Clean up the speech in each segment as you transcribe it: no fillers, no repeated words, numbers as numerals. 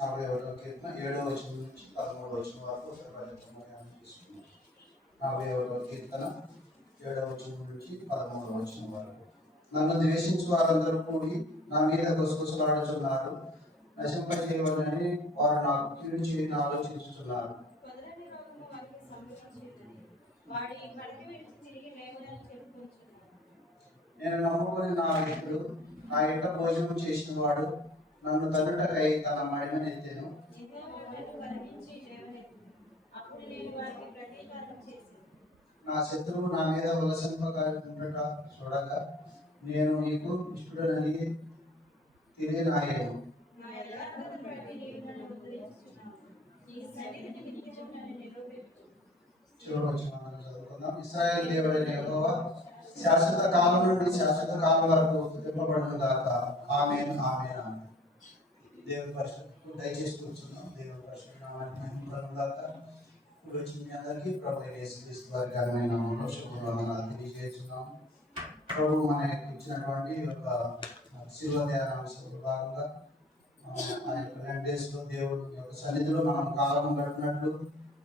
41వ కీర్తన 7వ వచనం నుంచి 13వ వచనం వరకు ధ్యానం తీసుకున్నాం. 41వ కీర్తన 7వ వచనం నుంచి 13వ వచనం వరకు. నన్ను ద్వేషించు వారందరూ కూడి నా మీద గుసగుసలాడుచున్నారు, నశింపజేయవలని వారు నాకు కీడు చేయని ఆలోచించుతున్నారు. నేను నమ్ముకుని నా వ్యక్తుడు నా ఇంట భోజనం చేసిన వాడు నన్ను తన్నుటకై తన మడిమనెత్తెను. నా శత్రువు నా మీద ఉలసింపగా ఉండట చూడగా నేను నీకు ఇష్టడని తిరిగి నాయను. చూడవచ్చు, మనం చదువుకుందాం. ఇశ్రాయేలు దేవుడైన యెహోవా శాశ్వత కాలం నుండి శాశ్వత కాలం వరకు స్తుతింపబడును గాక. ఆమేన్, ఆమేన్, ఆమేన్. దేవుని పరిశుద్ధుడు దయచేసి కూర్చున్నాం. దేవుని పరిశుద్ధ నామానికి మహిమ గాక. ఇప్పుడు వచ్చిన మీ అందరికీ ప్రభు యేసుక్రీస్తు వారి ఘనమైన నామములో శుభవందనాలు తెలియజేస్తున్నాం. ప్రభు మనకి ఇచ్చినటువంటి ఒక శివ ధ్యానాంశంలో భాగంగా ఆ యొక్క 2 డేస్లో దేవుడి యొక్క సన్నిధిలో మనం కాలం గడిపినట్లు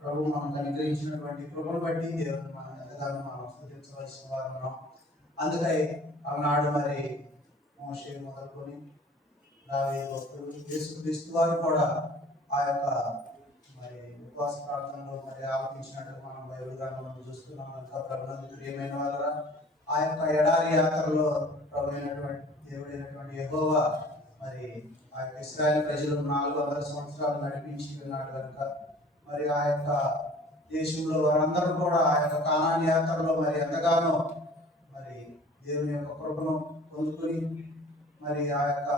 ప్రభు మనకు అనుగ్రహించినటువంటి కృపను బట్టి దేవుని మనం ఎంతగానో మనం స్తుతించవలసిన వారు ఉన్నాం. అందుకై ఆనాడు మరి మోషే మొదలుకొని దావీదు భక్తులు యేసుక్రీస్తు వారు కూడా ఆ యొక్క మరి ఉపవాస ప్రార్థనలో మరి ఆలపించినట్టు మనం బైబిల్ గ్రంథంలో చూస్తున్నాం. ఇంకా ప్రభునందు ఏమైన వాళ్ళ ఆ యొక్క ఎడారి యాత్రలో ప్రభు అయినటువంటి దేవుడైనటువంటి యెహోవా మరి ఆ యొక్క ఇశ్రాయేలు ప్రజలు 400 సంవత్సరాలు నడిపించి ఉన్నాడు కనుక మరి ఆ యొక్క దేశంలో వారందరూ కూడా ఆ యొక్క కానాని యాత్రలో మరి ఎంతగానో మరి దేవుని యొక్క కృపను పొందుకొని మరి ఆ యొక్క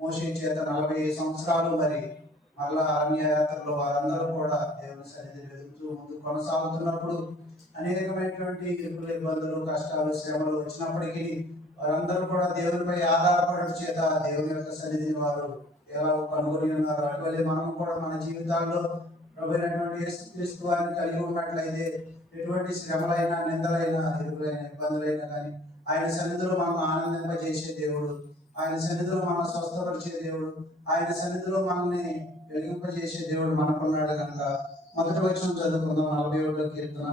మోషే చేత 40 సంవత్సరాలు మరి మరలా అరణ్య యాత్రలో వారందరూ కూడా దేవుని సన్నిధిని వెతుకుతూ ముందు కొనసాగుతున్నప్పుడు అనేకమైనటువంటి ఇబ్బందులు, కష్టాలు, శ్రమలు వచ్చినప్పటికీ వారందరూ కూడా దేవునిపై ఆధారపడడం చేత దేవుని యొక్క సన్నిధిని వారు ఎలా కనుగొని ఉన్నారు. అటువలే మనం కూడా మన జీవితాల్లో ప్రభువైనటువంటి యేసుక్రీస్తు వారిని కలిగి ఉన్నట్లయితే ఎటువంటి శ్రమలైనా, నిందలైనా, ఎదురైన ఇబ్బందులైనా కానీ ఆయన సన్నిధిలో మనం ఆనందింపజేసే దేవుడు, ఆయన సన్నిధిలో మనం స్వస్థపరిచే దేవుడు, ఆయన సన్నిధిలో మనల్ని వెలిగింపజేసే దేవుడు మనకున్నాడు కనుక మొదటి వచనం చదువుకుందాం. 41వ కీర్తన.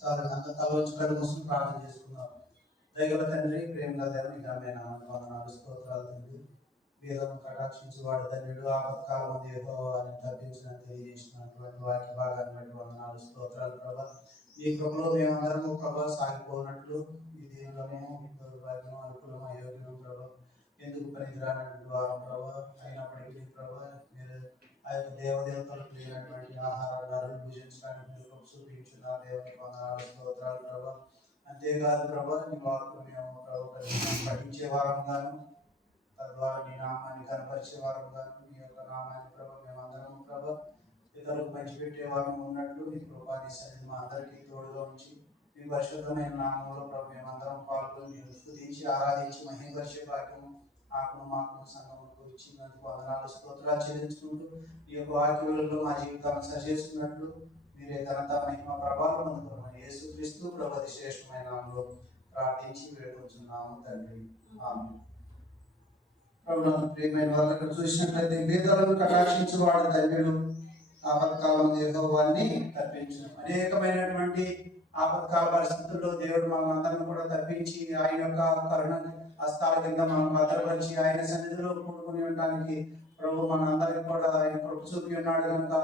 చాలు, అంత తలవంచుకొని ముసుగు ప్రార్థన చేసుకుందాం. దయగల తండ్రి, ప్రేమగా దేవుని ఘనమైన వందనాలు, స్తోత్రాలు తండ్రి. వేదము కటాక్షించేవాడు ధన్యుడు, ఆపత్కాలం మంది యెహోవాని తప్పించిన తెలియజేసినటువంటి వాక్య భాగాన్ని బట్టి వందనాలు, స్తోత్రాలు ప్రభా. ఈ కృపలో మేమందరము ప్రభా సాగిపోనట్లు ఈ దీనులము, దౌర్భాగ్యము, అనుకూలము, అయోగ్యము ప్రభా, ఎందుకు పనికిరానటువంటి వారం ప్రభా. అయినప్పటికీ ప్రభా మీరు ఆ యొక్క దేవదేవతలకు లేనటువంటి ఆహారాలు భుజించడానికి మీరు చూపించిన దేవునికి వందనాలు, స్తోత్రాలు ప్రభా. అంతేకాదు ప్రభా, నీ వాక్కు మేము ప్రభు పఠించే వారంగాను, తద్వారా నీ నామాన్ని కనపరిచే వారంగాను, నీ యొక్క నామాన్ని ప్రభా మేమందరము ప్రభా ఇతరులకు పంచిపెట్టే వారం ఉన్నట్లు నీ కృపాని సన్నిధి మా అందరికీ తోడుగా ఉంచి మీ పరిశుద్ధమైన నామంలో ప్రభు మేమందరం పాల్గొని మీరు స్తుతించి ఆరాధించి మహిమపరిచే భాగ్యము నాకు మాకు సంఘముకు ఇచ్చినందుకు వందనాలు, స్తోత్రాలు చెల్లించుకుంటూ ఈ యొక్క వాక్యాలలో మా జీవితాలను సరిచేస్తున్నట్లు మీరే ఘనత, మహిమ, ప్రభావం పొందుకున్నాను. యేసుక్రీస్తు ప్రభు అతి శ్రేష్టమైన నామంలో ప్రార్థించి వేడుకొంచున్నాము తండ్రి, ఆమేన్. ప్రభునందు ప్రియమైన వాళ్ళు ఇక్కడ చూసినట్లయితే వేదాలను కటాక్షించేవాడు ధన్యుడు, ఆపత్కాలం యెహోవాని తప్పించను. అనేకమైనటువంటి ఆపత్కాల పరిస్థితుల్లో దేవుడు మనం అందరం కూడా తప్పించి ఆయన యొక్క కరుణ హస్తాల కింద మనం భద్రపరిచి ఆయన సన్నిధిలో కూడుకుని ఉండడానికి ప్రభు మన అందరికి కూడా ఆయన కృప చూపి ఉన్నాడు కనుక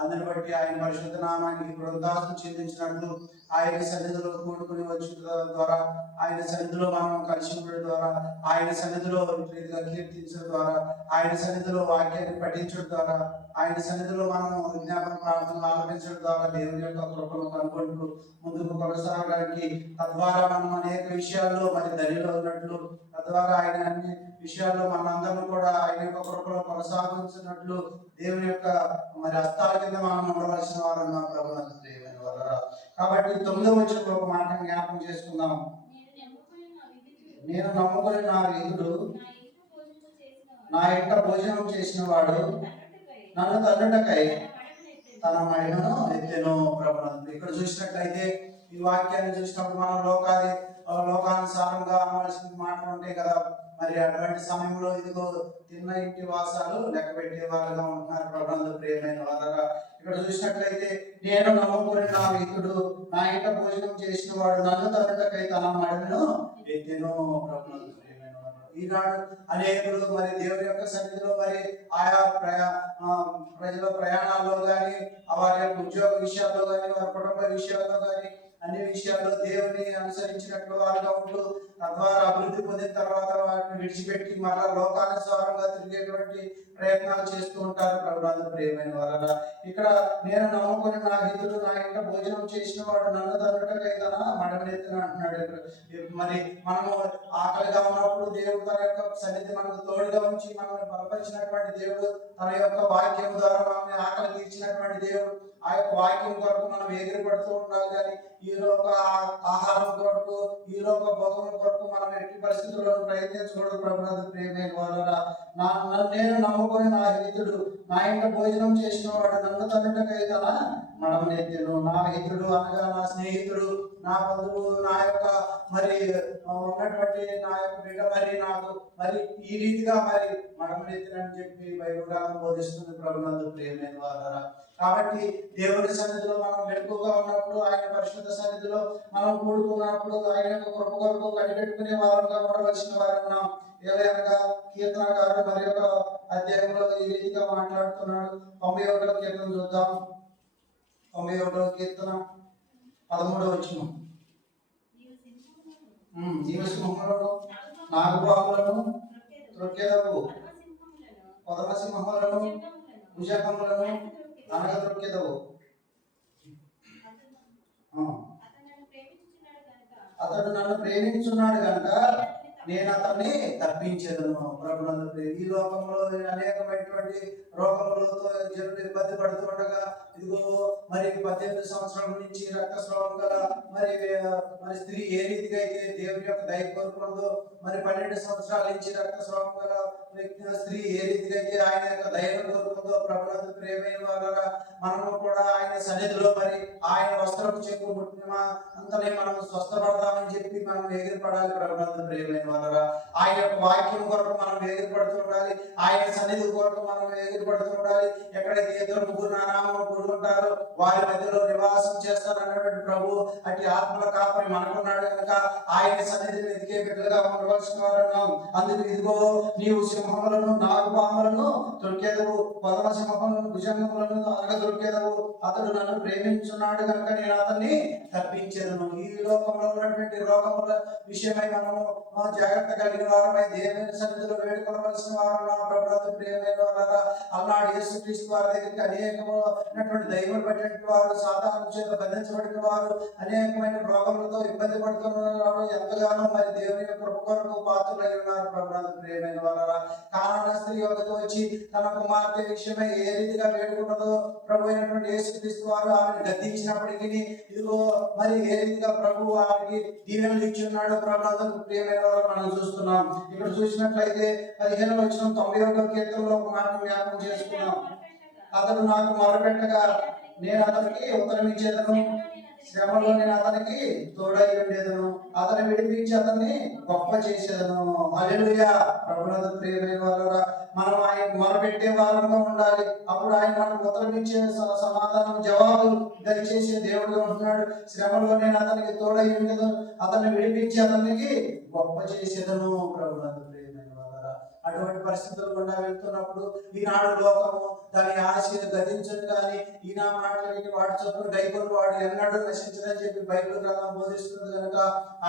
అందుని బట్టి ఆయన పరిశుద్ధ నామానికి కృతజ్ఞతలు చెల్లించినట్లు ఆయన సన్నిధిలో కూడుకుని వచ్చిన ద్వారా, ఆయన సన్నిధిలో మనం కలిసి ఉండడం ద్వారా, ఆయన సన్నిధిలో రీతిగా కీర్తించడం ద్వారా, ఆయన సన్నిధిలో వాక్యాన్ని పఠించడం ద్వారా, ఆయన సన్నిధిలో మనం విజ్ఞాపన ప్రార్థనలు ఆలపించడం ద్వారా దేవుని యొక్క కృపను కనుగొంటూ ముందుకు కొనసాగడానికి, తద్వారా మనం అనేక విషయాల్లో మరి ధైర్యంలో ఉన్నట్లు, తద్వారా ఆయన అన్ని విషయాల్లో మనందరం కూడా ఆయన యొక్క కృపలో కొనసాగించినట్లు దేవుని యొక్క మరి హస్తాల కింద మనం ఉండవలసిన వారు నా ప్రభునందు ప్రియమైన వారరా. కాబట్టి 9వ వచనంలో ఒక మాట జ్ఞాపకం చేసుకుందాం. నేను నమ్ముకుని నా విధుడు నా ఇంట భోజనం చేసిన వాడు నన్ను తన్నుటకై తన మహిమను ఎత్తెను ప్రభునందు. ఇక్కడ చూసినట్లయితే ఈ వాక్యాన్ని చూసినప్పుడు మనం లోకానుసారంగా అనవలసిన మాటలు ఉంటాయి కదా. మరి అటువంటి సమయంలో ఇదిగో తిన్న ఇంటి వాసాలు లెక్క పెట్టే వాళ్ళగా ఉంటున్నారు ప్రభునందు ప్రియమైన వాళ్ళరా. ఇక్కడ చూసినట్లయితే నేను నమ్ముకుని నా మిత్రుడు నా ఇంట భోజనం చేసిన వాడు నన్ను తరుటకై తన మడిను ఎత్తెను ప్రభునందు ప్రియమైన వాళ్ళరా. ఈనాడు అనేకులు మరి దేవుని యొక్క సన్నిధిలో మరి ఆయా ప్రజల ప్రయాణాల్లో కానీ వారి యొక్క ఉద్యోగ విషయాల్లో కానీ వారి కుటుంబ విషయాల్లో కానీ అన్ని విషయాల్లో దేవుని అనుసరించినట్లు వారిగా ఉంటూ తద్వారా అభివృద్ధి పొందిన తర్వాత వాటిని విడిచిపెట్టి మరలా లోకానుసారంగా తిరిగేటువంటి ప్రయత్నాలు చేస్తూ ఉంటారు ప్రభునందు ప్రియమైన వారలా. ఇక్కడ నేను నమ్ముకుని నా హితుడు నా ఇంట భోజనం చేసిన వాడు నన్ను తరుటకైతనా మడమనెత్తిన అంటున్నాడు. మరి మనము ఆకలిగా ఉన్నప్పుడు దేవుడు తన యొక్క సన్నిధి మనకు తోడుగా ఉంచి మనల్ని బలపరిచినటువంటి దేవుడు, తన యొక్క వాక్యం ద్వారా మనల్ని ఆకలి తీర్చినటువంటి దేవుడు. ఆ యొక్క వాక్యం కొరకు మనం ఎగిరిపడుతూ ఉండాలి. కానీ ఈ లోక ఆహారం కొరకు ఈ లోక భోగం కొరకు మనం ఎట్టి పరిస్థితుల్లో ప్రయత్నించకూడదు ప్రభునందు ప్రియమైన వాళ్ళరా. నేను నమ్ముకొని నా హితుడు నా ఇంట భోజనం చేసిన వాడు నన్ను తరుటకైతనా మడమనెత్తెను. నా హితుడు అనగా నా స్నేహితుడు, నా బంధువు, నా యొక్క మరి ఉన్నటువంటి నా యొక్క బిడ్డ మరి నాకు మరి ఈ రీతిగా మరి మడమనెత్తినని చెప్పి బైబిల్ గ్రంథం బోధిస్తుంది ప్రభునందు ప్రియమైన వాళ్ళరా. కాబట్టి దేవుని సన్నిధిలో మనం మెలకుగా ఉన్నప్పుడు, ఆయన పరిశుద్ధ సన్నిధిలో మనం కూడుకున్నప్పుడు ఆయన యొక్క కృప కొరకు కనిపెట్టుకునే వారంగా ఉండవలసిన వారు ఉన్నాం. ఏదైనా కీర్తనకారుడు మరి యొక్క అధ్యాయంలో ఈ రీతిగా మాట్లాడుతున్నాడు. 91వ కీర్తన చూద్దాం. 91వ కీర్తన 13వ వచనం. జీవ సింహములను నాగుపాములను త్రొక్కెదవు, కొదమ సింహములను భుజంగములను అనగదొక్కెదవు. అతడు నన్ను ప్రేమించున్నాడు కనుక నేను అతన్ని తప్పించేదను ప్రభునందు. ఈ లోకంలో అనేకమైనటువంటి రోగములతో జనులు ఇబ్బంది పడుతుండగా ఇదిగో మరి 18 సంవత్సరాల నుంచి రక్తస్రావం గల మరి స్త్రీ ఏ రీతిగా అయితే దేవుని యొక్క దయ కోరుకుందో, మరి 12 సంవత్సరాల నుంచి రక్తస్రావం గల స్త్రీ ఏ రీతిగా అయితే ఆయన యొక్క దయను కోరుకుందో ప్రభునందు ప్రియమైన వాళ్ళరా, మనము కూడా ఆయన సన్నిధిలో మరి ఆయన వస్త్రపు చెక్కు ముట్టిన అంతనే మనం స్వస్థపడదామని చెప్పి మనం ఎగిరిపడాలి ప్రభునందు ప్రియమైన వాళ్ళరా. ఆయన యొక్క వాక్యం కొరకు మనం ఎగిరిపడుతూ ఉండాలి. ఆయన సన్నిధి కొరకు మనం ఎగిరిపడుతూ ఉండాలి. ఎక్కడైతే ఇద్దరు ముగ్గురు నా నామమున కూడుకుంటారో వారి మధ్యలో నివాసం చేస్తానన్నటువంటి ప్రభు అట్టి ఆత్మల కాపరి మనకున్నాడు కనుక ఆయన సన్నిధిని ఎదిగే బిడ్డలుగా ఉండవలసిన వారు. అందుకు ఇదిగో నీవు సింహములను నాగుపాములను తొక్కెదవు, కొదమ సింహములను భుజంగములను అనగదొక్కెదవు. అతడు నన్ను ప్రేమించున్నాడు కనుక నేను అతన్ని తప్పించెదను. ఈ లోకంలో ఉన్నటువంటి రోగముల విషయమై మనము జాగ్రత్త కలిగిన వారమై దేవుని సన్నిధిలో వేడుకోవలసిన వారు నా ప్రభునందు ప్రియమైన వారరా. అన్నాడు యేసుక్రీస్తు వారి దగ్గరికి అనేకమైనటువంటి దైవం పట్టినటువంటి వారు, సాతాను చేత బంధించబడిన వారు, అనేకమైన రోగములతో ఇబ్బంది పడుతున్నారు. ఎంతగానో మరి దేవుని కృప కొరకు పాత్రులై ఉన్నారు ప్రభునందు ప్రియమైన వారరా. కానాన స్త్రీ వద్దకు వచ్చి తన కుమార్తె విషయమై ఏ రీతిగా వేడుకున్నదో ప్రభు అయినటువంటి యేసుక్రీస్తు వారు ఆమెను గద్దించినప్పటికీ ఇదిగో మరి ఏ రీతిగా ప్రభు ఆమెకి దీవెనలు ఇచ్చి ఉన్నాడు ప్రభునందు ప్రియమైన వారు మనం చూస్తున్నాం. ఇక్కడ చూసినట్లయితే 15వ వచనం 91వ కీర్తనలో ఒక మాట జ్ఞాపకం చేసుకున్నాం. అతడు నాకు మొరపెట్టగా నేను అతనికి ఉత్తరం ఇచ్చేదను, శ్రమలో నేను అతనికి తోడై ఉండేదను, అతన్ని విడిపించి అతన్ని గొప్ప చేసేదను. హల్లెలూయా. ప్రభునందు ప్రియమైన వారరా, మనం ఆయన మొరపెట్టే వారంగా ఉండాలి. అప్పుడు ఆయన మనకు ఉత్తరం ఇచ్చే సమాధానం జవాబు దయచేసే దేవుడుగా ఉంటున్నాడు. శ్రమలో నేను అతనికి తోడై ఉండేదను, అతన్ని విడిపించి అతనికి గొప్ప చేసేదను. ప్రభునందు ప్రియమైన వారరా, అటువంటి పరిస్థితులు గుండా వెళ్తున్నప్పుడు ఈనాడు లోకము దాని ఆశను గతించదు, కానీ ఈనా మాటలకి వాడు చొప్పున గైకొని వాడు ఎన్నడూ నశించదని చెప్పి బైబిల్ గ్రంథం బోధిస్తుంది కనుక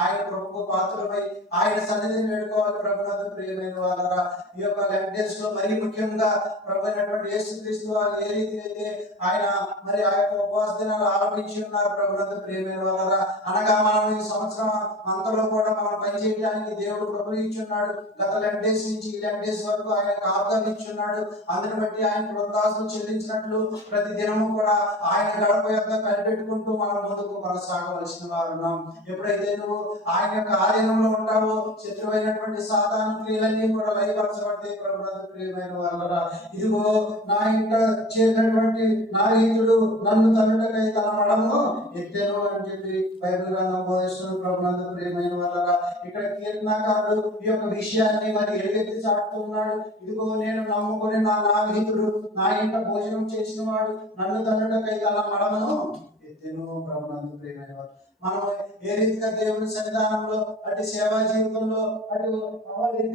ఆయన ప్రభుకు పాత్రమై ఆయన సన్నిధిని వేడుకోవాలి ప్రభునందు ప్రియమైన వారరా. ఈ యొక్క లెంట్ డేస్ లో మరీ ముఖ్యంగా ప్రభు అయినటువంటి యేసుక్రీస్తు వారు ఏ రీతి అయితే ఆయన మరి ఆ యొక్క ఉపవాస దినాలు ఆరంభించి ఉన్నారు ప్రభునందు ప్రియమైన వారరా. అనగా మనం ఈ సంవత్సరం అంతలో కూడా మనం పనిచేయడానికి దేవుడు ప్రభు ఇచ్చి ఉన్నాడు. గత లెంట్ డేస్ నుంచి 10 days వరకు ఆయన కాపుదల ఇచ్చున్నాడు. అందుని బట్టి ఆయన కృతజ్ఞతలు చెల్లించినట్లు ప్రతి దినము కూడా ఆయన గడప యొక్క కనిపెట్టుకుంటూ మనం ముందుకు కొనసాగవలసిన వారు ఉన్నాం. ఎప్పుడైతే నువ్వు ఆయన యొక్క ఆధీనంలో ఉంటావో శత్రువైనటువంటి సాతాను క్రియలన్నీ కూడా లయపరచబడతాయి. ప్రభునందు ప్రియమైన వాళ్ళరా, ఇదిగో నా ఇంట చేరినటువంటి నా రీతుడు నన్ను తన్నుటకై తన మడము ఎత్తెను అని చెప్పి బైబిల్ గ్రంథం బోధిస్తున్న ప్రభునందు ప్రియమైన వాళ్ళరా, ఇక్కడ కీర్తనకారుడు ఈ యొక్క విషయాన్ని మరి ఎలుగెత్తి చాటుతున్నాడు. ఇదిగో నేను నమ్ముకుని నా నావిహితుడు నా ఇంట భోజనం చేసిన వాడు నన్ను తన్నుటకై తన మడమను ఎత్తెను. ప్రభునందు ప్రియమైన వారు, మనం ఏ రీతిగా దేవుని సన్నిధానంలో అటు సేవా జీవితంలో అటు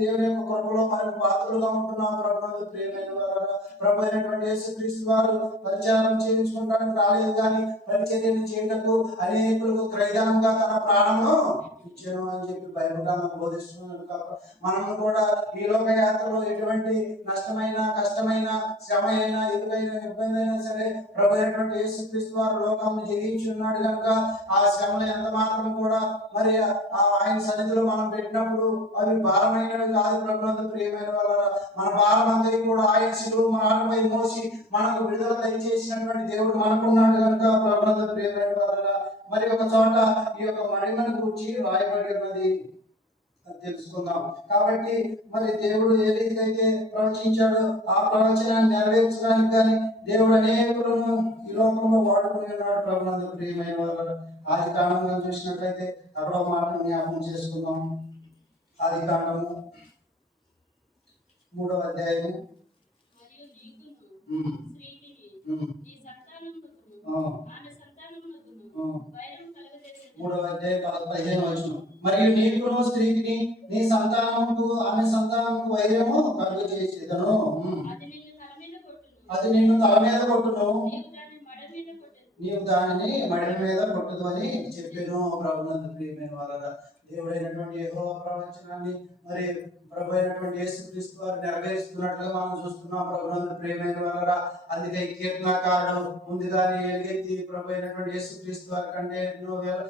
దేవుని యొక్క కృపలో మనం పాత్రలుగా ఉంటున్నాం. ప్రభునందు ప్రియమైన వారు, ప్రభు అయినటువంటి యేసుక్రీస్తు వారు పరిచారం చేయించుకోవడానికి రాలేదు, కానీ పరిచర్యను చేయటకు అనేకులకు క్రయదానంగా తన ప్రాణమును ఇచ్చాను అని చెప్పి బైబిల్ గ్రంథం బోధిస్తున్నాను. మనము కూడా ఈ లోక యాత్రలో ఎటువంటి నష్టమైన కష్టమైన శ్రమ అయినా ఎదురైన ఇబ్బంది అయినా సరే ప్రభు అయినటువంటి యేసుక్రీస్తు వారు లోకాన్ని జయించి ఉన్నాడు కనుక ఆ శ్రమలు ఎంత మాత్రం కూడా మరి ఆయన సన్నిధిలో మనం పెట్టినప్పుడు అవి భారమైనవి కాదు. ప్రభునందు ప్రియమైన వాళ్ళ, మన భారం అంతా కూడా ఆయన శిలువ మనపై మోసి మనకు విడుదల దయచేసినటువంటి దేవుడు మనకున్నాడు కనుక ప్రభునందు ప్రియమైన వాళ్ళ, మరి ఒక చోట ఈ యొక్క మహిమను గురించి రాయబడి ఉన్నది తెలుసుకుందాం. కాబట్టి మరి దేవుడు ఏ రీతిగా అయితే ప్రవచించాడో ఆ ప్రవచనాన్ని నెరవేర్చడానికి కానీ దేవుడు అనేకులను ఈ లోకంలో వాడుకుని ఉన్నాడు. ప్రభునందు ప్రియమైన వాళ్ళు, ఆది కాండం చూసినట్లయితే అక్కడ ఒక మాట జ్ఞాపకం చేసుకుందాం. ఆది కాండము 3వ అధ్యాయము 3వ అధ్యాయం 15వ వచనం, మరియు నీకును స్త్రీకి నీ సంతానముకు ఆమె సంతానముకు వైరము కలుగజేసేదను, అది నిన్ను తల మీద కొట్టును, నీవు దానిని మడి మీద కొట్టుదు అని చెప్పాను. ప్రభునందు ప్రియమైన వాళ్ళ, దేవుడైనటువంటి యెహోవా ప్రవచనాన్ని మరి ప్రభు అయినటువంటి యేసుక్రీస్తు వారు నెరవేరుస్తున్నట్లుగా మనం చూస్తున్నాం. ప్రభునందు ప్రియమైన వాళ్ళ, అందుకే కీర్తనకారుడు ముందుగానే ఎలుగెత్తి ప్రభు అయినటువంటి యేసుక్రీస్తు వారి కంటే ఎన్నో వేల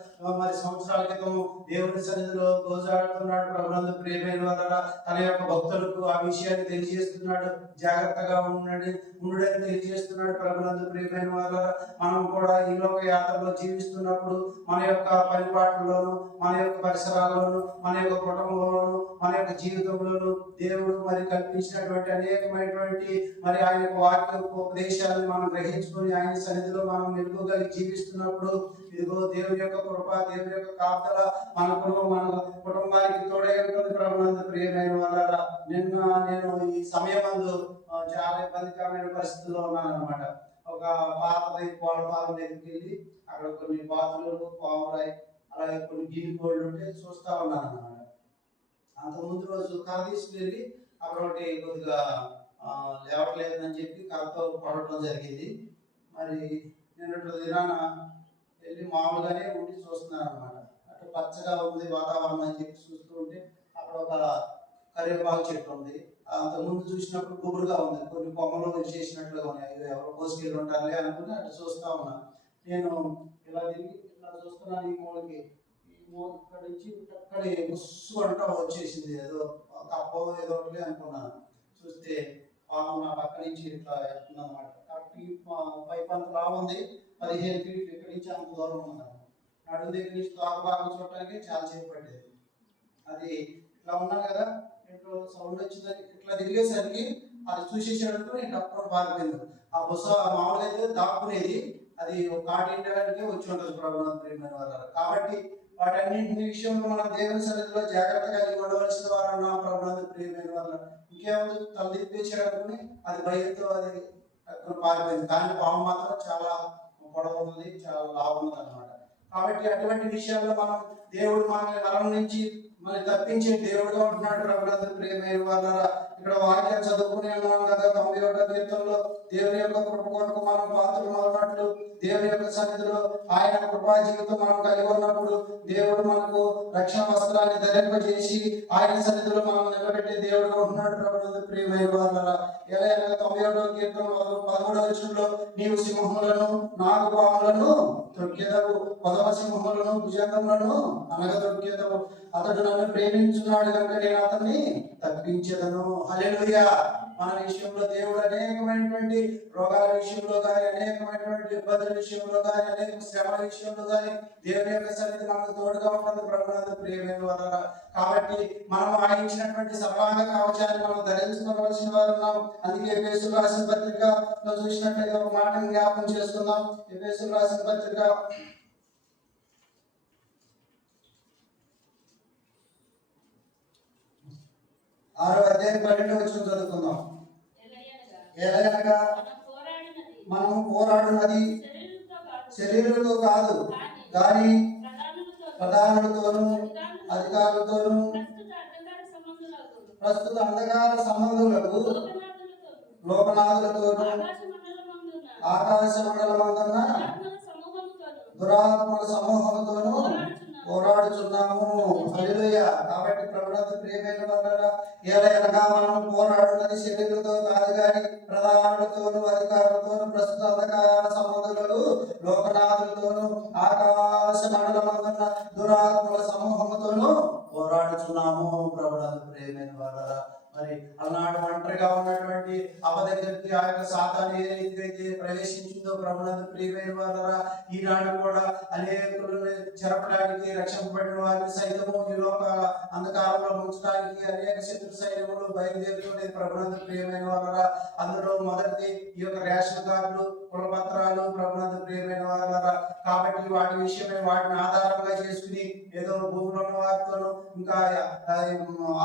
మరి సంవత్సరాల క్రితం దేవుని సన్నిధిలో గోజాడుతున్నాడు. ప్రభునందు ప్రియమైన వాళ్ళ, తన యొక్క భక్తులకు ఆ విషయాన్ని తెలియజేస్తున్నాడు. జాగ్రత్తగా ఉండడని తెలియజేస్తున్నాడు. ప్రభునందు ప్రియమైన వాళ్ళ, మనం కూడా ఈ లోక యాత్రలో జీవిస్తున్నప్పుడు మన యొక్క పరిపాట్లలోను మన యొక్క పరిసరాల్లోను మన యొక్క కుటుంబంలోను మన యొక్క జీవితంలోను దేవుడు మరి కల్పించినటువంటి అనేకమైనటువంటి మరి ఆయన వాక్య ఉపదేశాలను మనం గ్రహించుకొని ఆయన సన్నిధిలో మనం మెలుగుగలిగి జీవిస్తున్నప్పుడు ఇదిగో దేవుని యొక్క కృప దేవుని యొక్క కాపుదల మనకు మన కుటుంబానికి తోడే ఉంటుంది. ప్రభునందు ప్రియమైన వాళ్ళ, నేను ఈ సమయమందు చాలా ఇబ్బందికరమైన పరిస్థితుల్లో ఉన్నాను అనమాట. ఒక పాత కోళ్ళ ఫారం దగ్గరికి వెళ్ళి అక్కడ కొన్ని బాతులు పామురాయి అలాగే కొన్ని గిన్నె కోళ్ళు ఉంటే చూస్తా ఉన్నాను అన్నమాట. అంతకుముందు రోజు కర్ర తీసుకెళ్ళి అక్కడ ఒకటి కొద్దిగా లేవట్లేదని చెప్పి కర్రతో పడటం జరిగింది. మరి నిన్నటి దినాన వెళ్ళి మామూలుగానే ఉండి చూస్తున్నాను అనమాట. అటు పచ్చగా ఉంది వాతావరణం అని చెప్పి చూస్తూ ఉంటే అక్కడ ఒక కరివేపాకు చెట్టు ఉంది. అంతకుముందు చూసినప్పుడు గుబురుగా ఉంది, కొన్ని కొమ్మలు చేసినట్లుగా ఉన్నాయి. ఎవరో కోసుకెళ్ళి ఉంటారులే అనుకుని అటు చూస్తా ఉన్నా. నేను ఇలా తిరిగి ఇలా చూస్తున్నాను, ఈ మూలకి ఇక్కడ నుంచి అక్కడి ముస్సు అంటా వచ్చేసింది. ఏదో కప్పో ఏదో ఒకటి అనుకున్నాను. చూస్తే పాము నా పక్క నుంచి ఇట్లా వెళ్తుంది అనమాట. కాబట్టి పైప్ అంత లా ఉంది, 15 feet ఇక్కడి నుంచి అంత దూరం ఉన్నాను. నడుము దగ్గర నుంచి తోక భాగం చూడటానికి చాలా సేపు పట్టేది. అది ఇట్లా ఉన్నాను కదా, ఇట్లా సౌండ్ వచ్చిందని ఇట్లా తిరిగేసరికి అది చూసేసాడు. నేను డబ్బు బాగిపోయింది. ఆ బుస మామూలుగా అయితే దాక్కునేది, అది ఒక కాటించడానికే వచ్చి ఉంటుంది. ప్రభుత్వం ప్రియమైన వారు, కాబట్టి వాటన్నింటి విషయంలో మనం దేవుని సన్నిధిలో జాగ్రత్తగా ఉండవలసిన వారు ఉన్నాం. ప్రభుత్వం ప్రియమైన వారు, ఇంకేముంది తల తిప్పేసాడు అనుకుని అది భయంతో అది అక్కడ పారిపోయింది. కానీ పాము మాత్రం చాలా పొడవు ఉంది, చాలా లాభం ఉంది అనమాట. కాబట్టి అటువంటి విషయాల్లో మనం దేవుడు మనల్ని మరణం నుంచి మనం తప్పించే దేవుడుగా ఉంటున్నాడు. ప్రభుత్వం ప్రియమైన వాళ్ళ, ఇక్కడ వాక్యం చదువుకునే ఉన్నాం కదా. 91వ కీర్తనలో దేవుని యొక్క కృప కొరకు మనం పాత్రలు ఉన్నట్లు దేవుని యొక్క సన్నిధిలో ఆయన కృపా జీవితం మనం కలిగి ఉన్నప్పుడు దేవుడు మనకు రక్షణ వస్త్రాన్ని ధరింపజేసి ఆయన సన్నిధిలో మనం నిలబెట్టే దేవుడుగా ఉంటున్నాడు. ప్రభుత్వం ప్రియమైన వాళ్ళ, ఎలా 91వ కీర్తన 13వ వచనంలో నీవు సింహములను నాగు పాములను తొక్కేదవు, 10వ సింహములను భుజంగములను అనగదొక్కేదవు, అతడు నన్ను నన్ను ప్రేమించున్నాడు కనుక నేను అతన్ని తప్పించదను. హల్లెలూయా. మన విషయంలో దేవుడు అనేకమైనటువంటి రోగాల విషయంలో కానీ, అనేకమైనటువంటి ఇబ్బందుల విషయంలో కానీ, అనేక శ్రమల విషయంలో కానీ దేవుని యొక్క సన్నిధి మనకు తోడుగా ఉన్నది ప్రభునందు ప్రియమైన వారరా. కాబట్టి మనం ఆయన ఇచ్చినటువంటి సర్వాంగ కవచాన్ని మనం ధరించుకోవలసిన వారు ఉన్నాం. అందుకే ఎఫెసీయులకు రాసిన పత్రికలో చూసినట్లయితే ఒక మాట జ్ఞాపకం చేసుకుందాం. ఎఫెసీయులకు రాసిన పత్రిక 6వ అధ్యాయం 12వ వచనం చదువుకుందాం. ఎలాగనగా మనము పోరాడున్నది శరీరులతో కాదు కానీ ప్రధానులతోనూ అధికారులతోనూ ప్రస్తుత అంధకార సంబంధులకు లోకనాథులతోనూ ఆకాశ మండలమందున్న దురాత్మల సమూహముతోనూ పోరాడుచున్నాము. హల్లెలూయా. కాబట్టి ప్రభునందు ప్రియమైన వారలారా, ఎలాగనగా మనం పోరాడున్నది శరీరులతో కాదు కానీ ప్రధానులతోనూ అధికారులతోనూ ప్రస్తుత అంధకార సంబంధులను లోకనాథులతోనూ ఆకాశ మండలమందున్న దురాత్మల సమూహముతోనూ పోరాడుచున్నాము. ప్రభునందు ప్రియమైన వారలారా, మరి అలనాడు ఒంటరిగా ఉన్నటువంటి అవ దగ్గరికి ఆ యొక్క సాతాను ఏ రీతిగా అయితే ప్రవేశించిందో ప్రభునందు ప్రియమైన వారలారా, ఈనాడు కూడా అనేకులను చెరపడానికి రక్షింపబడిన వారిని సైతము ఈ లోక అంధకారంలో ఉంచడానికి అనేక శత్రు సైన్యములు బయలుదేరుతున్నాయి ప్రభునందు ప్రియమైన వారలారా. అందులో మొదటిది ఈ యొక్క రేషన్ కార్డులు, కులపత్రాలు ప్రభునందు ప్రియమైన వారలారా. కాబట్టి వాటి విషయమే వాటిని ఆధారంగా చేసుకుని ఏదో భూములు ఉన్న వారితోనూ ఇంకా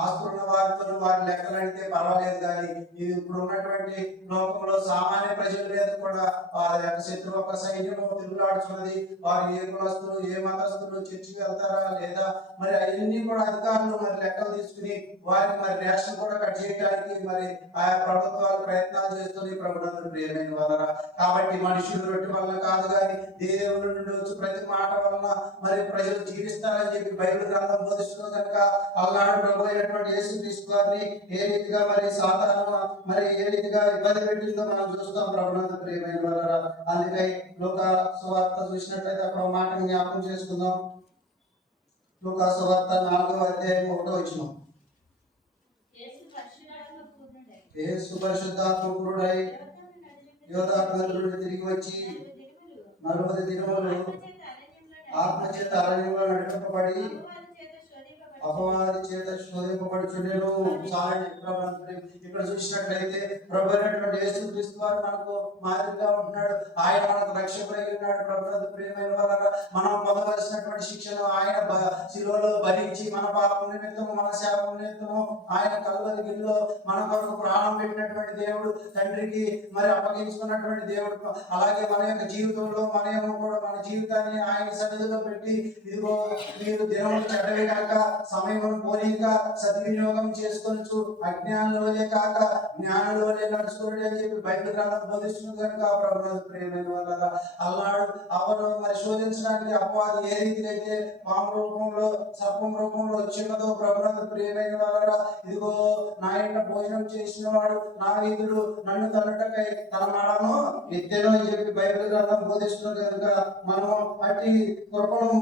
ఆస్తులున్న వారితోనూ వారి లెక్కలు అడిగితే పర్వాలేదు, కానీ ఇప్పుడు ఉన్నటువంటి లోకంలో సామాన్య ప్రజల మీద కూడా వారి యొక్క శత్రు ఒక సైన్యము తిరుగులాడుతున్నది. వారు ఏ కులస్తులు ఏ మతస్థులు చర్చికి వెళ్తారా లేదా మరి అవన్నీ కూడా అధికారులు మరి లెక్కలు తీసుకుని వారికి మరి రేషన్ కూడా కట్ చేయడానికి మరి ఆయా ప్రభుత్వాలు ప్రయత్నాలు చేస్తుంది ప్రభునందు ప్రియమైన వారలారా. కాబట్టి మనుషులు రొట్టె వలన కాదు కానీ దేవుని నుండి వచ్చి ప్రతి మాట వలన మరి ప్రజలు జీవిస్తారని చెప్పి బైబిల్ గ్రంథం బోధిస్తుంది కనుక అలనాడు ప్రభు అయినటువంటి యేసుక్రీస్తు వారిని ఏ రీతిగా మరి సాతాను మరి ఏ రీతిగా ఇబ్బంది పెట్టిందో మనం చూస్తాం ప్రభునందు ప్రియమైన వారలారా. అందుకై లూకా సువార్త చూసినట్లయితే అక్కడ మాట జ్ఞాపకం చేసుకుందాం. లూకా సువార్త 4వ అధ్యాయం 1వ వచనం. యేసు పరిశుద్ధాత్మ పూర్ణుడై యోర్దాను నది నుండి తిరిగి వచ్చి 40 దినములు ఆత్మచేత అరణ్యంలో నడిపింపబడి అపవాది చేత శోధింపబడుచుండెను. ఇక్కడ చూసినట్లయితే ప్రభు అయినటువంటి యేసుక్రీస్తు వారు మనకు మాదిరిగా ఉంటున్నాడు. ఆయన మనకు రక్షకుడై ఉన్నాడు. ప్రభునందు ప్రియమైన వారలారా, మనం పొందవలసినటువంటి శిక్షను ఆయన శిలువలో భరించి మన పాపం నిమిత్తము మన శాపం నిమిత్తము ఆయన కల్వరి గిరిలో మన కొరకు ప్రాణం పెట్టినటువంటి దేవుడు, తండ్రికి మరి అప్పగించుకున్నటువంటి దేవుడు. అలాగే మన యొక్క జీవితంలో మనము కూడా మన జీవితాన్ని ఆయన సన్నిధిలో పెట్టి ఇదిగో మీరు దినములు చెడ్డవి కనుక సమయం పోనీక సద్వినియోగం చేసుకొనొచ్చు, అజ్ఞానంలోనే కాక జ్ఞానంలోనే నడుచుకోండి అని చెప్పి బైబిల్ గ్రంథం బోధిస్తుంది కనుక ప్రభునందు ప్రియమైన వారలారా, అలనాడు అవను మరి శోధించడానికి అపవాది ఏ రీతిగా అయితే పాము రూపంలో సర్పం రూపంలో వచ్చినదో ప్రభునందు ప్రియమైన వారలారా, ఇదిగో నా ఇంట భోజనం చేసిన వాడు నా వీధుడు నన్ను తన్నుటకై తన మడను ఎత్తెను అని చెప్పి బైబిల్ గ్రంథం బోధిస్తుంది కనుక మనము అట్టి కృపను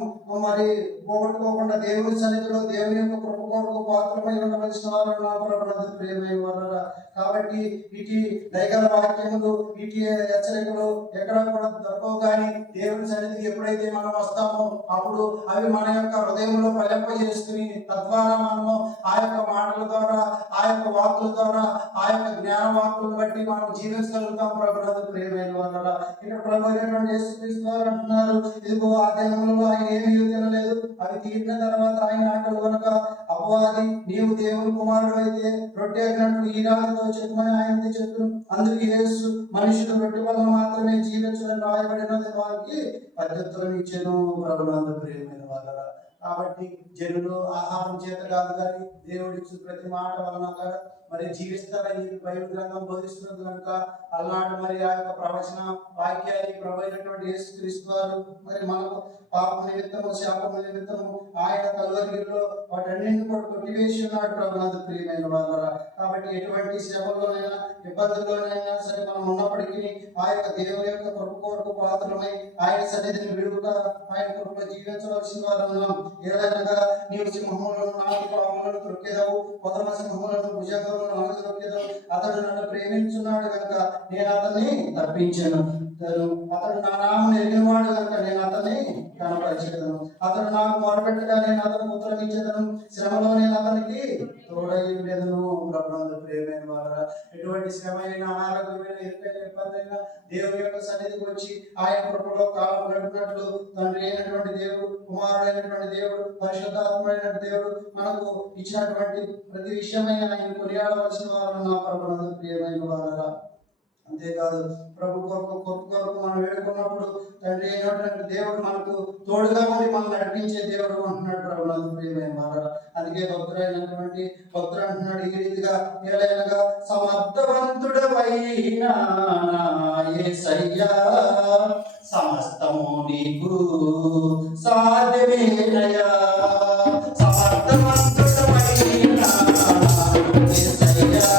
మరి పోగొట్టుకోకుండా దేవుని సన్నిధిలో దేవుని యొక్క కృప కొరకు పాత్రమై ఉండవలసిన వారు నా ప్రభునందు ప్రియమైన వారలారా. కాబట్టి ఇటు దైగల వాక్యములు ఇటు హెచ్చరికలు ఎక్కడ కూడా దొరకవు, కానీ దేవుని సన్నిధికి ఎప్పుడైతే మనం వస్తామో అప్పుడు అవి మన యొక్క హృదయంలో ఫలింపజేసుకుని తద్వారా మనము ఆ యొక్క మాటల ద్వారా ఆ యొక్క వాక్కుల ద్వారా ఆ యొక్క జ్ఞాన వాక్కులను బట్టి మనం జీవించగలుగుతాం ప్రభునందు ప్రియమైన వారలారా. ఇక్కడ ప్రభు అయినటువంటి యేసుక్రీస్తు వారు అంటున్నారు, ఇదిగో ఆ దినములలో ఆయన ఏమీ తినలేదు, అవి తీరిన తర్వాత ఆయన ఆటలు కనుక అపవాది నీవు దేవుని కుమారుడు అయితే రొట్టె అన్నట్లు ఈ రాతితో చెప్పుమని ఆయన చెప్పు. అందుకు యేసు మనుషులు రొట్టె వలన మాత్రమే జీవించడం రాయబడినది వారికి పద్ధతులను ఇచ్చాను ప్రభునందు ప్రియమైన వారలారా. కాబట్టి జనులు ఆహారం చేత కాదు కానీ దేవుడిచ్చిన ప్రతి మాట వలన మరి జీవిస్తారని బైబిల్ గ్రంథం బోధిస్తున్నది కనుక అలనాడు మరి ఆ యొక్క ప్రవచన వాక్యాన్ని ప్రభు అయినటువంటి యేసుక్రీస్తు వారు మరి మనకు పాప నిమిత్తము శాపము నిమిత్తము ఆయన కల్వరిలో వాటన్నింటిని కూడా కొట్టివేసి ఉన్నాడు ప్రభునందు ప్రియమైన వారలారా. కాబట్టి ఎటువంటి శ్రమలోనైనా ఇబ్బందుల్లోనైనా సరే మనం ఉన్నప్పటికీ ఆ యొక్క దేవుని యొక్క కృప కొరకు పాత్రమై ఆయన సన్నిధిని విడుగుగా ఆయన కృపలో జీవించవలసిన వారు ఉన్నాం. ఏదైనా నీవు సింహంలో నాకు సింహములను త్రొక్కెదవు, కొదమ సింహములను భుజంగములను అణగదొక్కెదవు. అతడు నన్ను ప్రేమించున్నాడు కనుక నేను అతన్ని తప్పించాను. అతడు నా నామమును ఎరిగినవాడు కనుక నేను అతన్ని కనపరిచెదను. అతడు నాకు మొరపెట్టగా నేను అతనికి ఉత్తరమిచ్చేదను. శ్రమలో నేను అతనికి తోడై ఉండేదను. ప్రభునందు ప్రియమైన వారా, ఎటువంటి శ్రమ అయినా, అనారోగ్యమైన, ఎక్కడైనా ఇబ్బంది అయినా దేవుని యొక్క సన్నిధికి వచ్చి ఆయన కృపలో కాలం గడిపినట్లు తండ్రి అయినటువంటి దేవుడు, కుమారుడైనటువంటి దేవుడు, పరిశుద్ధాత్ముడైన దేవుడు మనకు ఇచ్చినటువంటి ప్రతి విషయమైన ఆయన కొనియాడవలసిన వారు నా ప్రభునందు ప్రియమైన వారా. అంతేకాదు ప్రభు కొరకు మనం వేడుకున్నప్పుడు తండ్రి అయినటువంటి దేవుడు మనకు తోడుగా ఉండి మనం నడిపించే దేవుడు అంటున్నాడు ప్రభునందు ప్రియమైన వారా. అందుకే భక్తుడైనటువంటి భక్తుడు అంటున్నాడు ఈ రీతిగా, ఏలైనగా సమర్థవంతుడవైన యేసయ్యా సమస్తము నీకు సాధ్యమేనయ్యా. సమర్థవంతుడవైన యేసయ్యా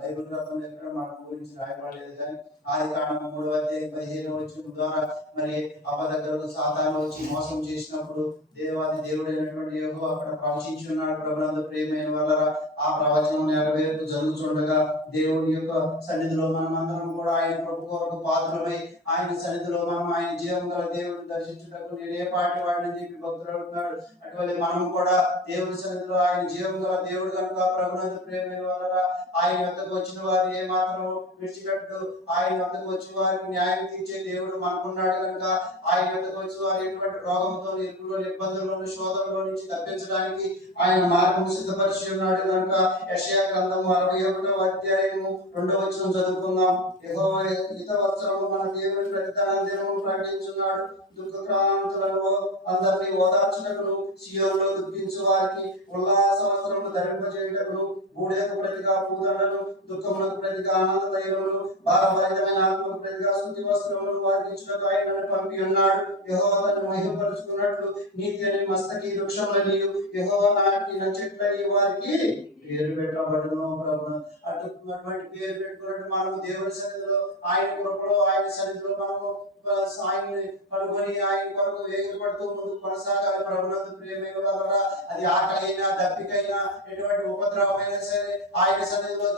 బైబిల్ గ్రంథంలో ఎక్కడ మన గురించి రాయబడలేదు. కానీ ఆదికాండం 3:15 ద్వారా మరి అవ్వ దగ్గరకు సాతాను వచ్చి మోసం చేసినప్పుడు దేవుడైనటువంటి యెహోవా అక్కడ ప్రవచించి ఉన్నాడు. ప్రభునందు ప్రియమైన వాళ్ళరా, ఆ ప్రవచనం నెరవేర్పు జరుగుతుండగా దేవుని యొక్క సన్నిధిలో మనం అందరం కూడా ఆయన ప్రభు కొరకు పాత్రమై ఆయన సన్నిధిలో మనం ఆయన జీవం గల దేవుడిని దర్శించుటకు నేనే పాటి వాడిని చెప్పి భక్తుడు అంటున్నాడు. అటువంటి మనం కూడా దేవుని దేవుని సన్నిధిలో ఆయన జీవం గల దేవుడు కనుక ప్రభునందు ప్రేమైన వాళ్ళరా ఆయన వద్దకు వచ్చిన వారు ఏ మాత్రం విడిచిపెట్టు. ఆయన వద్దకు వచ్చిన వారికి న్యాయం తీర్చే దేవుడు మనకున్నాడు కనుక ఆయన వద్దకు వచ్చిన వారు ఎటువంటి రోగంతో, ఇరుకులో, ఇబ్బందుల్లోని, శోధనలో నుంచి తప్పించడానికి ఆయన మార్గం సిద్ధపరిచి ఉన్నాడు కనుక యెషయా గ్రంథము 61వ అధ్యాయము 2వ వచనం చదువుకుందాం. యెహోవా హితవత్సరము మన దేవుని ప్రతిదాన దినము ప్రకటించున్నాడు. దుఃఖక్రాంతులను అందరినీ ఓదార్చుటకును, సియోనులో దుఃఖించు వారికి ఉల్లాస వస్త్రములు ధరింపజేయుటకును, బూడిదకు ప్రతిగా పూదండను, దుఃఖములకు ప్రతిగా ఆనంద తైలములు, భారభరితమైన ఆత్మకు ప్రతిగా స్తుతి వస్త్రములు వారికి ఇచ్చుటకు ఆయన పంపి ఉన్నాడు. యెహోవా తనను మహిమపరుచుకున్నట్లు నీతి అని మస్తకి వృక్షములనియు, యెహోవా నాటిన చెట్లని వారికి పేరు పెట్టబడును. ప్రభువు అటువంటి పేరు పెట్టుకున్నట్టు మనము దేవుని సన్నిధిలో ఆయన కృపలో ఆయన సన్నిధిలో మనము ఆయన్ని కనుగొని ఆయన కొరకు వేగిరపడుతూ ముందుకు కొనసాగాలి. ప్రభునందు ప్రియమైన వాళ్ళరా అది ఆకలైనా, దప్పికైనా, ఎటువంటి ఉపద్రవమైనా సరే ఆయన సన్నిధిలో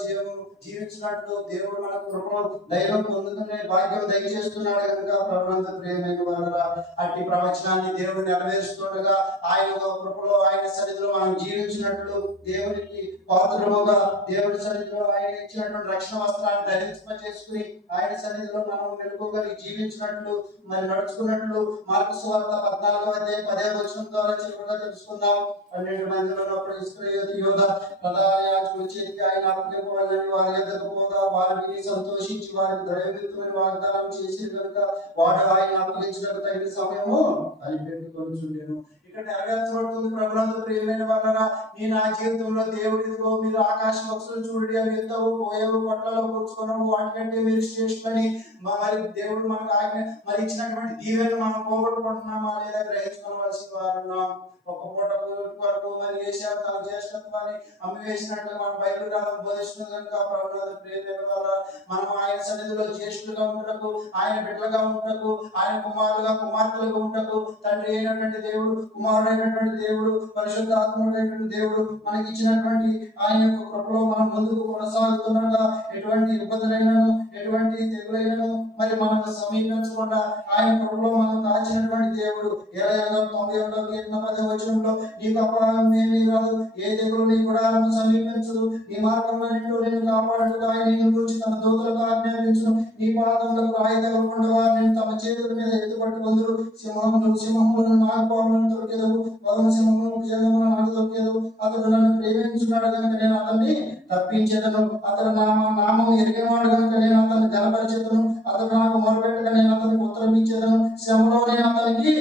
జీవించినట్లు దేవుడు మన కృపను ధైర్యం పొందుకునే భాగ్యం దయచేస్తున్నాడు కనుక ప్రభునందు ప్రియమైన వాళ్ళరా అట్టి ప్రవచనాన్ని దేవుడు నెరవేరుస్తుండగా ఆయన కృపలో ఆయన సన్నిధిలో మనం జీవించినట్లు దేవునికి పాత్రముగా దేవుడి సన్నిధిలో ఆయన ఇచ్చినటువంటి రక్షణ వస్త్రాన్ని ధరింపజేసుకుని ఆయన సన్నిధిలో మనం మెలుగుగలిగి జీవించినట్లు మరి నడుచుకున్నట్లు మార్కు సువార్త 14వ అధ్యాయం 10వ వచనం ద్వారా చివరిగా తెలుసుకుందాం. 12 మందిలో ఉన్నప్పుడు ఇస్కరియోతు యూద ప్రధాన యాజకుల చేతికి ఆయన అప్పగింపవాలని వారి యొద్దకు పోగా వారు విని సంతోషించి వారికి దైవవిత్తుమని వాగ్దానం చేసి కనుక వాడు ఆయన అప్పగించడానికి తగిన సమయము కనిపెట్టుకొని చూడెను. ఇక్కడ నెరవేర్చబడుతుంది. ప్రభునందు ప్రియమైన వాళ్ళరా నీ నా జీవితంలో దేవుడితో మీరు ఆకాశ పక్షులు చూడండి, అవి ఎత్తవు, పోయేవు, పొట్లలో కూర్చుకున్నాము, వాటికంటే మీరు శ్రేష్ఠులని మరి దేవుడు మనకు ఆయన మరి ఇచ్చినటువంటి దీవెను మనం పోగొట్టుకుంటున్నామా లేదా గ్రహించుకోవాల్సిన వారు. ఒక పూట వరకు మరి వేసారు తన జ్యేష్ఠత్వాన్ని అమ్మి వేసినట్లు మన బైబిల్ గ్రంథం బోధిస్తుంది కనుక ప్రభునందు ప్రియమైన వాళ్ళరా మనం ఆయన సన్నిధిలో జ్యేష్ఠులుగా ఉంటకు, ఆయన బిడ్డలుగా ఉంటకు, ఆయన కుమారులుగా కుమార్తెలుగా ఉంటకు తండ్రి అయినటువంటి దేవుడు, కుమారుడైనటువంటి దేవుడు, పరిశుద్ధాత్ముడైనటువంటి దేవుడు మనకి ఇచ్చినటువంటి ఆయన యొక్క కృపలో మనం ముందుకు కొనసాగుతుండగా ఎటువంటి ఇబ్బందులైనను, ఎటువంటి తెగులైనను మరి మనకు సమీపించకుండా ఆయన కృపలో మనం కాచినటువంటి దేవుడు. 91వ కీర్తన 10వ వచనంలో నీకు అపాయం ఏమీ రాదు, ఏ తెగులు నీ గుడారము సమీపించదు, నీ మార్గంలో నిన్ను నేను కాపాడుతూ ఆయన నిన్ను గురించి తన దూతలకు ఆజ్ఞాపించును, నీ పాదములకు రాయి తగలకుండా వారిని తమ చేతుల మీద ఎత్తుపట్టుకొందురు. సింహములను నాగపాములను తొక్కెదవు, పదమ సింహములను భుజంగములను నాకు తొక్కెదవు. అతడు నన్ను ప్రేమించున్నాడు కనుక నేను అతన్ని తప్పించేదను, అతడు నామం ఎరిగినవాడు కనుక నేను అతన్ని ఘనపరిచేదను, అతడు నాకు మొరపెట్టగా నేను అతనికి ఉత్తరం ఇచ్చేదను, శ్రమలో నేను అతనికి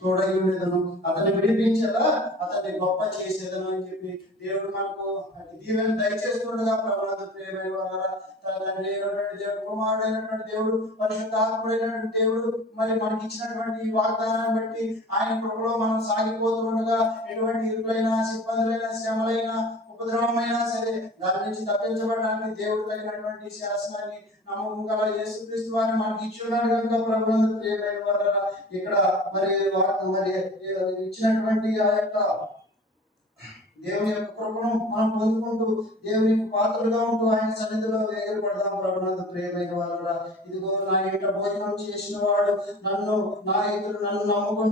తోడై ఉండేదను, అతన్ని విడిపించేదా, అతన్ని గొప్ప చేసేదను అని చెప్పి దేవుడు మనకు దీవెన దయచేస్తుండగా ప్రభునందు ప్రియమైన వాళ్ళరా తన తండ్రి అయినటువంటి దేవుడు, కుమారుడైనటువంటి దేవుడు, పరిశుద్ధాత్ముడైనటువంటి దేవుడు మరి మనకి ఇచ్చినటువంటి ఈ వాగ్దానాన్ని బట్టి ఆయన కృపలో మనం సాగిపోతుండగా ఎటువంటి ఇరుకులైన, సిబ్బందులైన, శ్రమలైన, ఉపద్రవమైనా సరే దాని నుంచి తప్పించబడడానికి దేవుడు తగినటువంటి శాసనాన్ని నమ్మకం గల యేసుక్రీస్తు వారిని మనకి ఇచ్చున్నాడు కనుక ప్రభునందు ప్రియమైన వాళ్ళరా ఇక్కడ మరి ఇచ్చినటువంటి ఆ యొక్క దేవుని యొక్క కృపను మనం పొందుకుంటూ దేవునికి పాత్రలుగా ఉంటూ ఆయన సన్నిధిలో వేగిరపడదాం. ప్రభునందు ప్రియమైన వాళ్ళరా ఇదిగో నా ఇంట భోజనం చేసిన వాడు నన్ను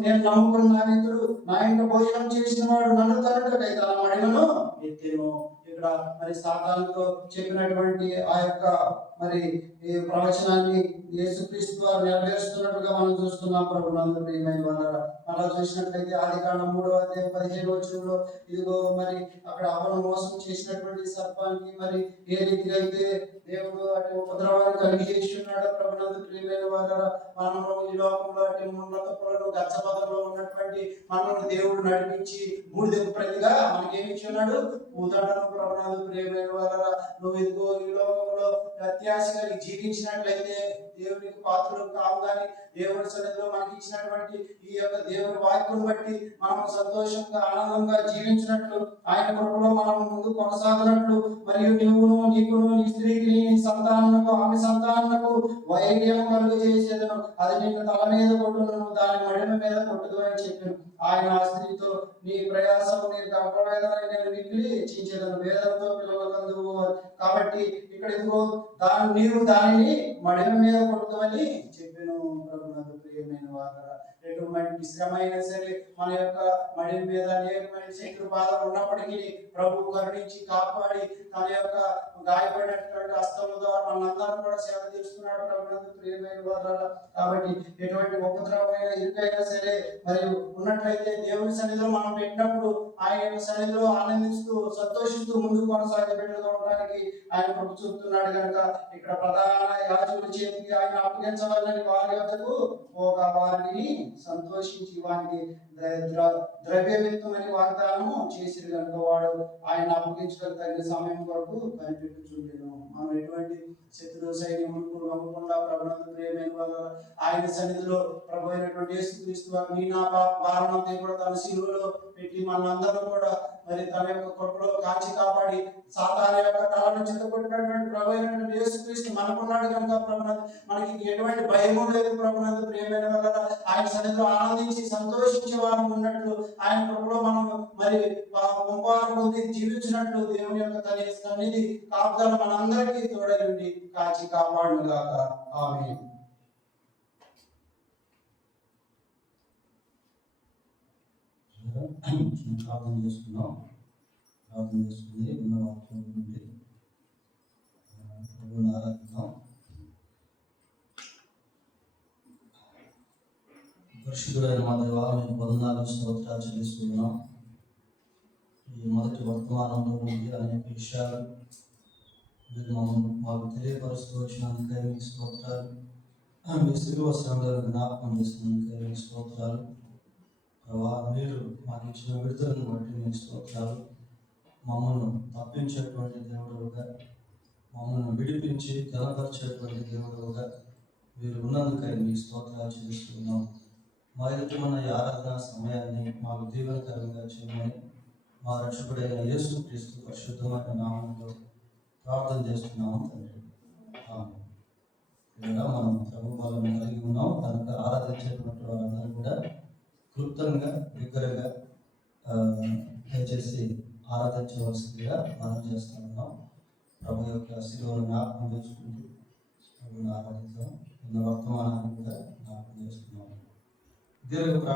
నేను నమ్ముకుని నా మిత్రుడు నా ఇంట భోజనం చేసిన వాడు నన్ను తనకై తన మడిలను ఎత్తెను. ఇక్కడ మరి సాతానుతో చెప్పినటువంటి ఆ యొక్క మరి ఈ ప్రవచనాన్ని యేసుక్రీస్తు వారు నెరవేరుస్తున్నట్టుగా మనం చూస్తున్నాం. ప్రభునందు ప్రియమైన వాళ్ళరా అలా చూసినట్లయితే ఆదికాండం 3వ అధ్యాయం 15వ వచనంలో ఇదిగో మరి అక్కడ అవను మోసం చేసినటువంటి సర్పానికి మరి ఏ రీతిగా అయితే దేవుడు అటు ఉపద్రవాన్ని కలిగి చేస్తున్నాడు. ప్రభునందు ప్రియమైన వాళ్ళరా మనము ఈ లోకంలో అటు ఉన్నత పొలను గచ్చపదంలో ఉన్నటువంటి మనల్ని దేవుడు నడిపించి బూడిదకు ప్రతిగా మనకేమి ఇచ్చున్నాడు, పూదండను. ప్రభునందు ప్రియమైన వాళ్ళరా నువ్వు ఇదిగో ఈ లోకంలో అత్యాశ కలిగి జీవించినట్లయితే దేవునికి పాత్రలు కావు కానీ దేవుడి సన్నిధిలో మనకి ఇచ్చినటువంటి ఈ యొక్క దేవుని వాక్యం బట్టి మనం సంతోషంగా ఆనందంగా జీవించినట్లు ఆయన కృపలో మనం ముందు కొనసాగినట్లు మరియు నీకును నీ స్త్రీకి నీ సంతానమునకు ఆమె సంతానమునకు వైద్యం కలుగు చేసేదను, అది నిన్ను తల మీద కొట్టును, దాని మడిమ మీద కొట్టుదు అని చెప్పాను. ఆయన ఆ స్త్రీతో నీ ప్రయాసము నీ గర్భవేదన నేను మిగిలి హెచ్చించేదను, వేదనతో పిల్లలకు అందువు. కాబట్టి ఇక్కడ ఇదిగో నీవు దానిని మడిమ మీద కొట్టుదని చెప్పాను. ప్రభునందు ప్రియమైన వారా ఎటువంటి శ్రమ అయినా సరే మన యొక్క మడి మీద అనేకమైన శత్రు బాధలు ఉన్నప్పటికీ ప్రభు కరుణించి కాపాడి తన యొక్క గాయపడినటువంటి హస్తముల ద్వారా మనందరం కూడా సేవ తీస్తున్నాడు ప్రభునందు ప్రియమైన వారులారా. కాబట్టి ఎటువంటి ఉపద్రవమైన ఇరుకైనా సరే మరియు ఉన్నట్లయితే దేవుని సన్నిధిలో మనం పెట్టినప్పుడు ఆయన యొక్క సన్నిధిలో ఆనందిస్తూ సంతోషిస్తూ ముందుకు కొనసాగే బిడ్డలుగా ఉండడానికి ఆయన ప్రభు చూపుతున్నాడు కనుక ఇక్కడ ప్రధాన యాజకుల చేతికి ఆయన అప్పగించవాలని వారి వద్దకు పోగా వారిని సంతోషించి వారికి ద్రవ్యవిత్తమని వాగ్దానము చేసిరు కనుక వాడు ఆయన అప్పగించడం తగిన సమయం కొరకు కనిపెట్టుచుండెను. మనం ఎటువంటి శత్రు సైన్యములకు నమ్మకుండా ప్రభునందు ప్రియమైన వాళ్ళ ఆయన సన్నిధిలో ప్రభు అయినటువంటి యేసుక్రీస్తు వారు నీ నా భారమంతా కూడా తన శిలువలో పెట్టి మనందరం కూడా మరి తన యొక్క కృపలో కాచి కాపాడి సాతాను యొక్క తలను చిత్తకొట్టినటువంటి ప్రభు అయినటువంటి యేసుక్రీస్తు మనకున్నాడు కనుక ప్రభునందు మనకి ఎటువంటి భయము లేదు. ప్రభునందు ప్రియమైన వాళ్ళ ఆయన సన్నిధిలో ఆనందించి సంతోషించే వారు ఉన్నట్లు ఆయన కృపలో మనం మరి పంపారు పొంది జీవించినట్లు దేవుని యొక్క తన సన్నిధి కాపుదల మనందరికీ తోడైండి కాచి కాపాడును గాక. ఆమేన్. ప్రార్థన చేసుకున్నాం. ప్రార్థన చేసుకుని ఉన్న వాక్యం నుండి ప్రభువుని ఆరాధిద్దాం. పరిశుద్ధుడైన మా దేవా, మీకు వందనాలు స్తోత్రాలు చెల్లిస్తున్నాం. ఈ మొదటి వర్తమానంలో నుండి అనేక విషయాలు మీరు మాకు తెలియపరుస్తూ వచ్చినందుకే మీకు స్తోత్రాలు. మీ శిలువ శ్రమలను జ్ఞాపకం చేసినందుకే మీకు స్తోత్రాలు. మీరు మాకు ఇచ్చిన విడుదలను బట్టి మీకు స్తోత్రాలు. మమ్మల్ని తప్పించేటువంటి దేవుడుగా, మమ్మల్ని విడిపించి ఘనపరిచేటువంటి దేవుడుగా మీరు ఉన్నందుకై మీ స్తోత్రాలు చెల్లిస్తున్నాం. మా ఎదుటిన్న ఈ ఆరాధన సమయాన్ని మాకు దీవెనకరంగా చేయమని మా రక్షకుడైన యేసుక్రీస్తు పరిశుద్ధమైన నామంలో ప్రార్థన చేస్తున్నాము తండ్రి. ఇలా మనం ప్రభు బలం కలిగి ఉన్నాం కనుక ఆరాధించేటువంటి వారందరూ కూడా క్లుప్తంగా బిగ్గరగా దయచేసి ఆరాధించవలసిందిగా మనం చేస్తూ ఉన్నాం. ప్రభు యొక్క శిలువను జ్ఞాపకం చేసుకుంటూ ప్రభుని ఆరాధిద్దాం. వర్తమానాన్ని కూడా జ్ఞాపకం చేసుకున్నాం. దీర్ఘ